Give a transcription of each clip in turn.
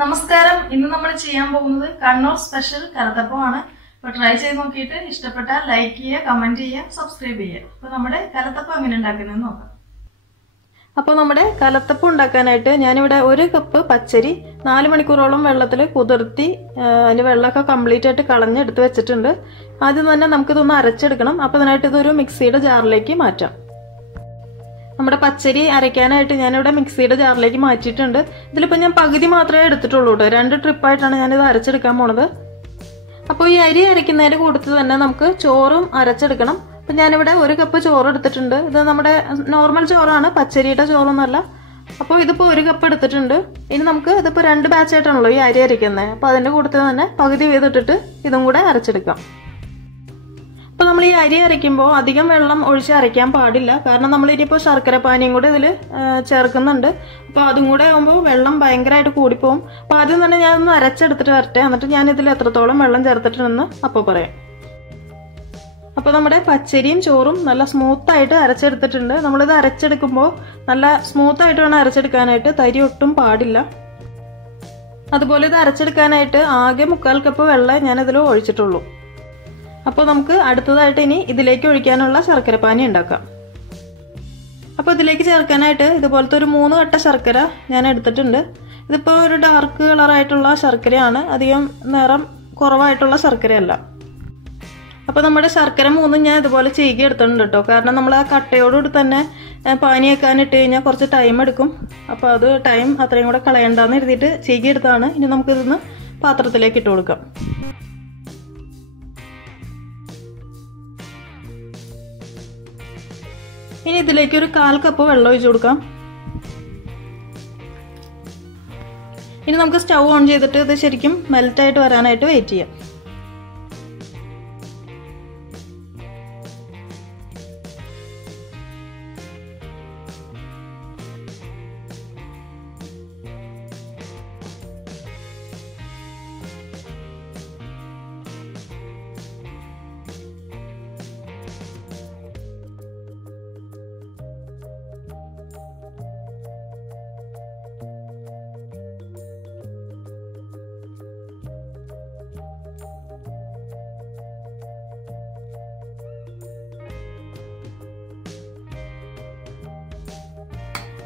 നമസ്കാരം. ഇന്ന് നമ്മൾ ചെയ്യാൻ പോകുന്നത് കണ്ണൂർ സ്പെഷ്യൽ കലത്തപ്പമാണ്. അപ്പോൾ ട്രൈ ചെയ്ത് നോക്കിയിട്ട് ഇഷ്ടപ്പെട്ടാൽ ലൈക്ക് ചെയ്യുക, കമന്റ് ചെയ്യുക, സബ്സ്ക്രൈബ് ചെയ്യുക. അപ്പോൾ നമ്മുടെ കലത്തപ്പം എങ്ങനെ ഉണ്ടാക്കുന്നതെന്ന് നോക്കാം. അപ്പോൾ നമ്മുടെ കലത്തപ്പം ഉണ്ടാക്കാനായിട്ട് ഞാനിവിടെ 1 കപ്പ് പച്ചരി 4 മണിക്കൂറോളം വെള്ളത്തിൽ കുതിർത്തി അതിന്റെ വെള്ളമൊക്കെ കംപ്ലീറ്റ് ആയിട്ട് കളഞ്ഞെടുത്ത് വെച്ചിട്ടുണ്ട്. ആദ്യം തന്നെ നമുക്കിതൊന്ന് അരച്ചെടുക്കണം. അപ്പോൾ അതിനായിട്ട് ഇതൊരു മിക്സിയുടെ ജാറിലേക്ക് മാറ്റാം. നമ്മുടെ പച്ചരി അരയ്ക്കാനായിട്ട് ഞാനിവിടെ മിക്സിയുടെ ജാറിലേക്ക് മാറ്റിയിട്ടുണ്ട്. ഇതിലിപ്പോൾ ഞാൻ പകുതി മാത്രമേ എടുത്തിട്ടുള്ളൂ കേട്ടോ. 2 ട്രിപ്പായിട്ടാണ് ഞാനിത് അരച്ചെടുക്കാൻ പോണത്. അപ്പോൾ ഈ അരി അരയ്ക്കുന്നതിന് കൂട്ടത്തിൽ തന്നെ നമുക്ക് ചോറും അരച്ചെടുക്കണം. അപ്പം ഞാനിവിടെ 1 കപ്പ് ചോറ് എടുത്തിട്ടുണ്ട്. ഇത് നമ്മുടെ നോർമൽ ചോറാണ്, പച്ചരിയുടെ ചോറൊന്നുമല്ല. അപ്പോൾ ഇതിപ്പോൾ 1 കപ്പ് എടുത്തിട്ടുണ്ട്. ഇനി നമുക്ക് ഇതിപ്പോൾ 2 ബാച്ചായിട്ടാണല്ലോ ഈ അരി അരയ്ക്കുന്നത്. അപ്പോൾ അതിൻ്റെ കൂട്ടത്തിൽ തന്നെ പകുതി വീതിട്ടിട്ട് ഇതും കൂടെ അരച്ചെടുക്കാം. അപ്പോൾ നമ്മൾ ഈ അരി അരയ്ക്കുമ്പോൾ അധികം വെള്ളം ഒഴിച്ച് അരയ്ക്കാൻ പാടില്ല. കാരണം നമ്മൾ ഇനിയിപ്പോൾ ശർക്കര പാനിയും കൂടെ ഇതിൽ ചേർക്കുന്നുണ്ട്. അപ്പോൾ അതും കൂടെ ആകുമ്പോൾ വെള്ളം ഭയങ്കരമായിട്ട് കൂടിപ്പോവും. അപ്പോൾ ആദ്യം തന്നെ ഞാനൊന്ന് അരച്ചെടുത്തിട്ട് വരട്ടെ. എന്നിട്ട് ഞാൻ ഇതിൽ എത്രത്തോളം വെള്ളം ചേർത്തിട്ടുണ്ടെന്ന് അപ്പോൾ പറയാം. അപ്പോൾ നമ്മുടെ പച്ചരിയും ചോറും നല്ല സ്മൂത്തായിട്ട് അരച്ചെടുത്തിട്ടുണ്ട്. നമ്മളിത് അരച്ചെടുക്കുമ്പോൾ നല്ല സ്മൂത്തായിട്ട് വേണം അരച്ചെടുക്കാനായിട്ട്. തരി ഒട്ടും പാടില്ല. അതുപോലെ ഇത് അരച്ചെടുക്കാനായിട്ട് ആകെ 1/4 കപ്പ് വെള്ളം ഞാനിതിൽ ഒഴിച്ചിട്ടുള്ളൂ. അപ്പോൾ നമുക്ക് അടുത്തതായിട്ട് ഇനി ഇതിലേക്ക് ഒഴിക്കാനുള്ള ശർക്കരപ്പാനി ഉണ്ടാക്കാം. അപ്പോൾ ഇതിലേക്ക് ചേർക്കാനായിട്ട് ഇതുപോലത്തെ ഒരു 3 കട്ട ശർക്കര ഞാൻ എടുത്തിട്ടുണ്ട്. ഇതിപ്പോൾ ഒരു ഡാർക്ക് കളറായിട്ടുള്ള ശർക്കരയാണ്, അധികം നിറം കുറവായിട്ടുള്ള ശർക്കരയല്ല. അപ്പോൾ നമ്മുടെ ശർക്കര 3 ഞാൻ ഇതുപോലെ ചീകി എടുത്തിട്ടുണ്ട് കേട്ടോ. കാരണം നമ്മൾ ആ കട്ടയോടുകൂടി തന്നെ പാനി വെക്കാനിട്ട് കഴിഞ്ഞാൽ കുറച്ച് ടൈം എടുക്കും. അപ്പോൾ അത് ടൈം അത്രയും കൂടെ കളയണ്ടെന്ന് എഴുതിയിട്ട് ചീകി എടുത്താണ്. ഇനി നമുക്കിതൊന്ന് പാത്രത്തിലേക്ക് ഇട്ട് കൊടുക്കാം. ഇനി ഇതിലേക്ക് ഒരു 1/4 കപ്പ് വെള്ളം ഒഴിച്ചു കൊടുക്കാം. ഇനി നമുക്ക് സ്റ്റൗ ഓൺ ചെയ്തിട്ട് ഇത് ശരിക്കും മെൽറ്റായിട്ട് വരാനായിട്ട് വെയിറ്റ് ചെയ്യാം.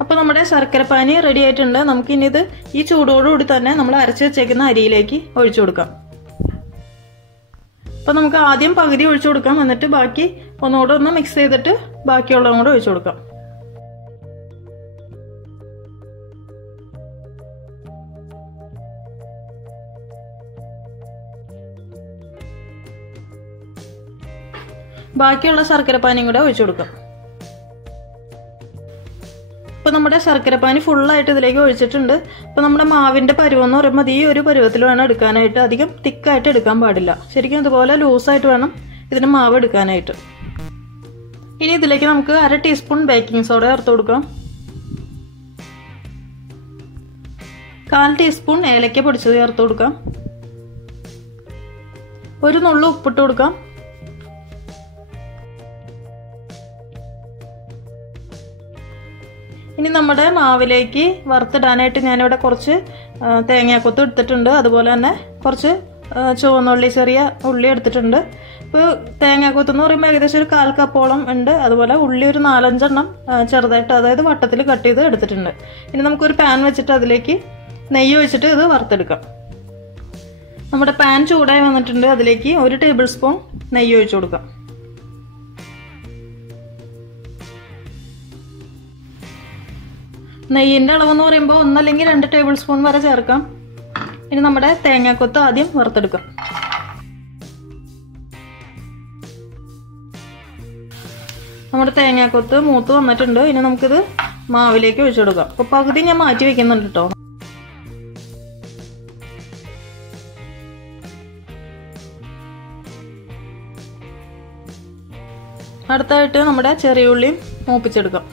അപ്പോൾ നമ്മുടെ ശർക്കരപ്പാനി റെഡി ആയിട്ടുണ്ട്. നമുക്കിനി ഇത് ഈ ചൂടോടുകൂടി തന്നെ നമ്മൾ അരച്ച് വെച്ചേക്കുന്ന അരിയിലേക്ക് ഒഴിച്ചു കൊടുക്കാം. അപ്പോൾ നമുക്ക് ആദ്യം പകുതി ഒഴിച്ചു കൊടുക്കാം. എന്നിട്ട് ബാക്കി ഒന്നുകൂടെ ഒന്ന് മിക്സ് ചെയ്തിട്ട് ബാക്കിയുള്ളതും കൂടെ ഒഴിച്ചു കൊടുക്കാം. ബാക്കിയുള്ള ശർക്കരപ്പാനിയും കൂടെ ഒഴിച്ചു കൊടുക്കാം. ഇപ്പോൾ നമ്മുടെ ശർക്കരപ്പാനി ഫുള്ളായിട്ട് ഇതിലേക്ക് ഒഴിച്ചിട്ടുണ്ട്. അപ്പോൾ നമ്മുടെ മാവിൻ്റെ പരുവെന്ന് പറയുമ്പോൾ ഈ ഒരു പരുവത്തിൽ വേണം എടുക്കാനായിട്ട്. അധികം തിക്കായിട്ട് എടുക്കാൻ പാടില്ല. ശരിക്കും ഇതുപോലെ ലൂസായിട്ട് വേണം ഇതിന് മാവ് എടുക്കാനായിട്ട്. ഇനി ഇതിലേക്ക് നമുക്ക് 1/2 ടീസ്പൂൺ ബേക്കിംഗ് സോഡ ചേർത്ത് കൊടുക്കാം. 1/4 ടീസ്പൂൺ ഏലക്ക പൊടിച്ചത് ചേർത്ത് കൊടുക്കാം. ഒരു നുള്ളു ഉപ്പിട്ട് കൊടുക്കാം. ഇനി നമ്മുടെ മാവിലേക്ക് വറുത്തിടാനായിട്ട് ഞാനിവിടെ കുറച്ച് തേങ്ങാക്കൊത്ത് എടുത്തിട്ടുണ്ട്. അതുപോലെ തന്നെ കുറച്ച് ചുവന്നുള്ളി, ചെറിയ ഉള്ളി എടുത്തിട്ടുണ്ട്. ഇപ്പോൾ തേങ്ങാക്കൊത്ത് എന്ന് പറയുമ്പോൾ ഏകദേശം ഒരു 1/4 കപ്പോളം ഉണ്ട്. അതുപോലെ ഉള്ളി ഒരു 4-5 എണ്ണം ചെറുതായിട്ട്, അതായത് വട്ടത്തിൽ കട്ട് ചെയ്ത് എടുത്തിട്ടുണ്ട്. ഇനി നമുക്കൊരു പാൻ വെച്ചിട്ട് അതിലേക്ക് നെയ്യ് ഒഴിച്ചിട്ട് ഇത് വറുത്തെടുക്കാം. നമ്മുടെ പാൻ ചൂടായി വന്നിട്ടുണ്ട്. അതിലേക്ക് 1 ടേബിൾ സ്പൂൺ നെയ്യ് ഒഴിച്ചു കൊടുക്കാം. നെയ്യിൻ്റെ അളവെന്ന് പറയുമ്പോൾ 1 അല്ലെങ്കിൽ 2 ടേബിൾ സ്പൂൺ വരെ ചേർക്കാം. ഇനി നമ്മുടെ തേങ്ങാക്കൊത്ത് ആദ്യം വറുത്തെടുക്കാം. നമ്മുടെ തേങ്ങാക്കൊത്ത് മൂത്ത് വന്നിട്ടുണ്ട്. ഇനി നമുക്കിത് മാവിലേക്ക് ഒഴിച്ചു കൊടുക്കാം. അപ്പോൾ പകുതി ഞാൻ മാറ്റി വെക്കുന്നുണ്ട് കേട്ടോ. അടുത്തായിട്ട് നമ്മുടെ ചെറിയ ഉള്ളിയും മൂപ്പിച്ചെടുക്കാം.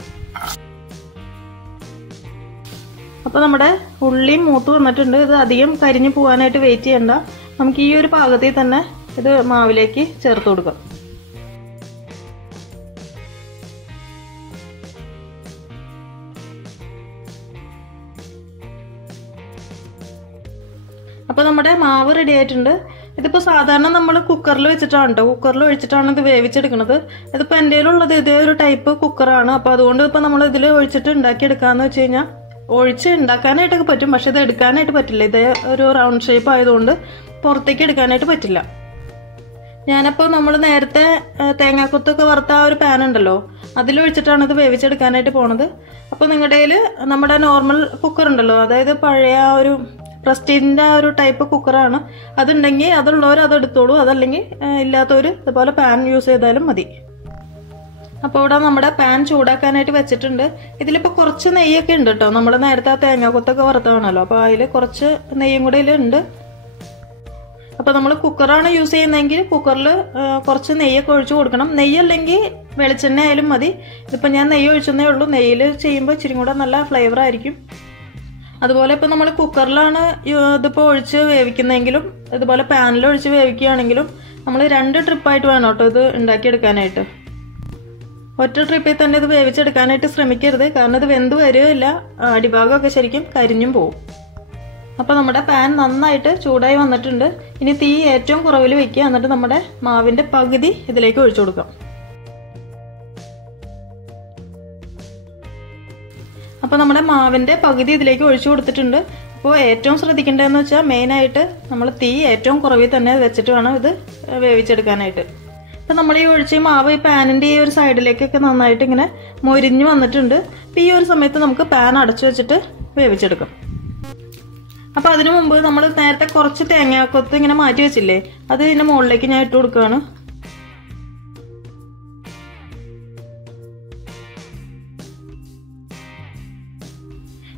അപ്പോൾ നമ്മുടെ ഉള്ളിയും മൂത്ത് വന്നിട്ടുണ്ട്. ഇത് അധികം കരിഞ്ഞു പോകാനായിട്ട് വെയിറ്റ് ചെയ്യണ്ട. നമുക്ക് ഈ ഒരു പാകത്തിൽ തന്നെ ഇത് മാവിലേക്ക് ചേർത്ത് കൊടുക്കാം. അപ്പോൾ നമ്മുടെ മാവ് റെഡി ആയിട്ടുണ്ട്. ഇതിപ്പോൾ സാധാരണ നമ്മൾ കുക്കറിൽ വെച്ചിട്ടാണ് കേട്ടോ, കുക്കറിൽ ഒഴിച്ചിട്ടാണ് ഇത് വേവിച്ചെടുക്കുന്നത്. ഇതിപ്പോൾ എൻ്റെ കയ്യിലുള്ളത് ഇതേ ഒരു ടൈപ്പ് കുക്കറാണ്. അപ്പോൾ അതുകൊണ്ട് ഇപ്പോൾ നമ്മൾ ഇതിൽ ഒഴിച്ചിട്ട് ഉണ്ടാക്കിയെടുക്കാമെന്ന് വെച്ച് കഴിഞ്ഞാൽ ഒഴിച്ച് ഉണ്ടാക്കാനായിട്ടൊക്കെ പറ്റും, പക്ഷെ ഇത് എടുക്കാനായിട്ട് പറ്റില്ല. ഇതേ ഒരു റൗണ്ട് ഷേപ്പ് ആയതുകൊണ്ട് പുറത്തേക്ക് എടുക്കാനായിട്ട് പറ്റില്ല. ഞാനപ്പോൾ നമ്മൾ നേരത്തെ തേങ്ങാക്കൊത്തൊക്കെ വറുത്ത ആ ഒരു പാൻ ഉണ്ടല്ലോ, അതിലൊഴിച്ചിട്ടാണ് ഇത് വേവിച്ചെടുക്കാനായിട്ട് പോണത്. അപ്പോൾ നിങ്ങളുടെ കയ്യിൽ നമ്മുടെ നോർമൽ കുക്കർ ഉണ്ടല്ലോ, അതായത് പഴയ ആ ഒരു പ്രസ്റ്റീജിൻ്റെ ആ ഒരു ടൈപ്പ് കുക്കറാണ്, അതുണ്ടെങ്കിൽ അതുള്ളവർ അതെടുത്തോളൂ. അതല്ലെങ്കിൽ ഇല്ലാത്തവർ ഇതുപോലെ പാൻ യൂസ് ചെയ്താലും മതി. അപ്പോൾ ഇവിടെ നമ്മുടെ പാൻ ചൂടാക്കാനായിട്ട് വെച്ചിട്ടുണ്ട്. ഇതിലിപ്പോൾ കുറച്ച് നെയ്യൊക്കെ ഉണ്ട് കേട്ടോ, നമ്മൾ നേരത്തെ ആ തേങ്ങാക്കൊത്തൊക്കെ വറുത്തതാണല്ലോ, അപ്പോൾ അതിൽ കുറച്ച് നെയ്യും കൂടെ ഇതിലുണ്ട്. അപ്പോൾ നമ്മൾ കുക്കറാണ് യൂസ് ചെയ്യുന്നതെങ്കിൽ കുക്കറിൽ കുറച്ച് നെയ്യൊക്കെ ഒഴിച്ചു കൊടുക്കണം. നെയ്യല്ലെങ്കിൽ വെളിച്ചെണ്ണ ആയാലും മതി. ഇതിപ്പോൾ ഞാൻ നെയ്യ് ഒഴിച്ചെന്നേ ഉള്ളൂ. നെയ്യിൽ ചെയ്യുമ്പോൾ ഇച്ചിരി കൂടെ നല്ല ഫ്ലേവർ ആയിരിക്കും. അതുപോലെ ഇപ്പോൾ നമ്മൾ കുക്കറിലാണ് ഇതിപ്പോൾ ഒഴിച്ച് വേവിക്കുന്നതെങ്കിലും ഇതുപോലെ പാനിൽ ഒഴിച്ച് വേവിക്കുകയാണെങ്കിലും നമ്മൾ 2 ട്രിപ്പായിട്ട് വേണം കേട്ടോ ഇത് ഉണ്ടാക്കിയെടുക്കാനായിട്ട്. ഒറ്റ ട്രിപ്പിൽ തന്നെ ഇത് വേവിച്ചെടുക്കാനായിട്ട് ശ്രമിക്കരുത്, കാരണം ഇത് വെന്ത് വരികയില്ല, അടിഭാഗമൊക്കെ ശരിക്കും കരിഞ്ഞും പോവും. അപ്പോൾ നമ്മുടെ പാൻ നന്നായിട്ട് ചൂടായി വന്നിട്ടുണ്ട്. ഇനി തീ ഏറ്റവും കുറവിൽ വെക്കുക, എന്നിട്ട് നമ്മുടെ മാവിൻ്റെ പകുതി ഇതിലേക്ക് ഒഴിച്ചു കൊടുക്കാം. അപ്പോൾ നമ്മുടെ മാവിൻ്റെ പകുതി ഇതിലേക്ക് ഒഴിച്ചു കൊടുത്തിട്ടുണ്ട്. അപ്പോൾ ഏറ്റവും ശ്രദ്ധിക്കേണ്ടതെന്ന് വെച്ചാൽ മെയിനായിട്ട് നമ്മൾ തീ ഏറ്റവും കുറവിൽ തന്നെ വെച്ചിട്ട് വേണം ഇത് വേവിച്ചെടുക്കാനായിട്ട്. അപ്പം നമ്മൾ ഈ ഒഴിച്ച മാവ് ഈ പാനിൻ്റെ ഈ ഒരു സൈഡിലേക്കൊക്കെ നന്നായിട്ട് ഇങ്ങനെ മൊരിഞ്ഞ് വന്നിട്ടുണ്ട്. അപ്പോൾ ഈ ഒരു സമയത്ത് നമുക്ക് പാൻ അടച്ചു വെച്ചിട്ട് വേവിച്ചെടുക്കാം. അപ്പോൾ അതിനു മുമ്പ് നമ്മൾ നേരത്തെ കുറച്ച് തേങ്ങാക്കൊത്ത് ഇങ്ങനെ മാറ്റി വെച്ചില്ലേ, അത് ഇതിൻ്റെ മുകളിലേക്ക് ഞാൻ ഇട്ട് കൊടുക്കുകയാണ്.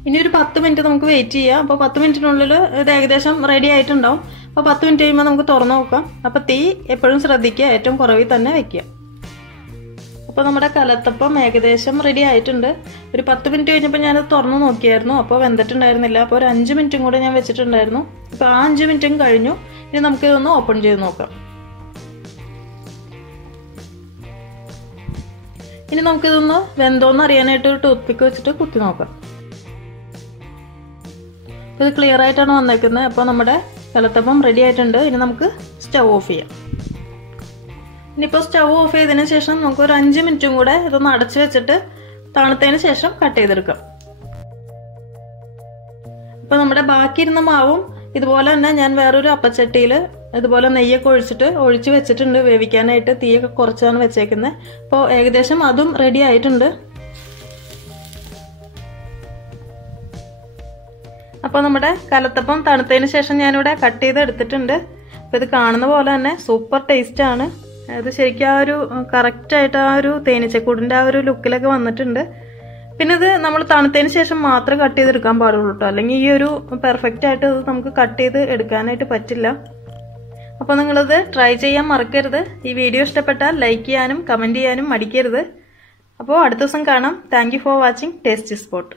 ഇനി ഒരു 10 മിനിറ്റ് നമുക്ക് വെയിറ്റ് ചെയ്യാം. അപ്പോൾ 10 മിനിറ്റിനുള്ളിൽ ഇത് ഏകദേശം റെഡി ആയിട്ടുണ്ടാവും. അപ്പോൾ 10 മിനിറ്റ് കഴിയുമ്പോൾ നമുക്ക് തുറന്നു നോക്കാം. അപ്പോൾ തീ എപ്പോഴും ശ്രദ്ധിക്കുക, ഏറ്റവും കുറവിൽ തന്നെ വെക്കുക. അപ്പോൾ നമ്മുടെ കലത്തപ്പം ഏകദേശം റെഡി ആയിട്ടുണ്ട്. ഒരു 10 മിനിറ്റ് കഴിഞ്ഞപ്പോൾ ഞാനത് തുറന്നു നോക്കിയായിരുന്നു, അപ്പോൾ വെന്തിട്ടുണ്ടായിരുന്നില്ല. അപ്പോൾ ഒരു 5 മിനിറ്റും കൂടെ ഞാൻ വെച്ചിട്ടുണ്ടായിരുന്നു. അപ്പോൾ ആ 5 മിനിറ്റും കഴിഞ്ഞു. ഇനി നമുക്കിതൊന്ന് ഓപ്പൺ ചെയ്ത് നോക്കാം. ഇനി നമുക്കിതൊന്ന് വെന്തോന്ന് അറിയാനായിട്ട് ഒരു ടൂത്ത് പിക്ക് വെച്ചിട്ട് കുത്തി നോക്കാം. ഇത് ക്ലിയർ ആയിട്ടാണ് വന്നേക്കുന്നത്. അപ്പോൾ നമ്മുടെ കലത്തപ്പം റെഡി ആയിട്ടുണ്ട്. ഇനി നമുക്ക് സ്റ്റവ് ഓഫ് ചെയ്യാം. ഇനിയിപ്പോൾ സ്റ്റവ് ഓഫ് ചെയ്തതിന് ശേഷം നമുക്ക് ഒരു 5 മിനിറ്റും കൂടെ ഇതൊന്ന് അടച്ചു വെച്ചിട്ട് തണുത്തതിന് ശേഷം കട്ട് ചെയ്തെടുക്കാം. അപ്പോൾ നമ്മുടെ ബാക്കി ഇരുന്ന മാവും ഇതുപോലെ തന്നെ ഞാൻ വേറൊരു അപ്പച്ചട്ടിയിൽ ഇതുപോലെ നെയ്യൊക്കെ ഒഴിച്ച് വെച്ചിട്ടുണ്ട് വേവിക്കാനായിട്ട്. തീയൊക്കെ കുറച്ചാണ് വെച്ചേക്കുന്നത്. അപ്പോൾ ഏകദേശം അതും റെഡി ആയിട്ടുണ്ട്. അപ്പോൾ നമ്മുടെ കലത്തപ്പം തണുത്തതിന് ശേഷം ഞാനിവിടെ കട്ട് ചെയ്ത് എടുത്തിട്ടുണ്ട്. അപ്പോൾ ഇത് കാണുന്ന പോലെ തന്നെ സൂപ്പർ ടേസ്റ്റാണ്. അത് ശരിക്കും ആ ഒരു കറക്റ്റായിട്ട് ആ ഒരു തേനീച്ചക്കൂടിൻ്റെ ആ ഒരു ലുക്കിലൊക്കെ വന്നിട്ടുണ്ട്. പിന്നെ ഇത് നമ്മൾ തണുത്തതിന് ശേഷം മാത്രമേ കട്ട് ചെയ്തെടുക്കാൻ പാടുള്ളൂ കേട്ടോ, അല്ലെങ്കിൽ ഈ ഒരു പെർഫെക്റ്റ് ആയിട്ട് ഇത് നമുക്ക് കട്ട് ചെയ്ത് എടുക്കാനായിട്ട് പറ്റില്ല. അപ്പോൾ നിങ്ങളിത് ട്രൈ ചെയ്യാൻ മറക്കരുത്. ഈ വീഡിയോ ഇഷ്ടപ്പെട്ടാൽ ലൈക്ക് ചെയ്യാനും കമൻറ്റ് ചെയ്യാനും മടിക്കരുത്. അപ്പോൾ അടുത്ത ദിവസം കാണാം. Thank you for watching tasty spot.